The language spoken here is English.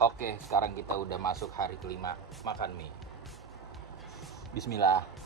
Oke, sekarang kita udah masuk hari kelima makan mie. Bismillah.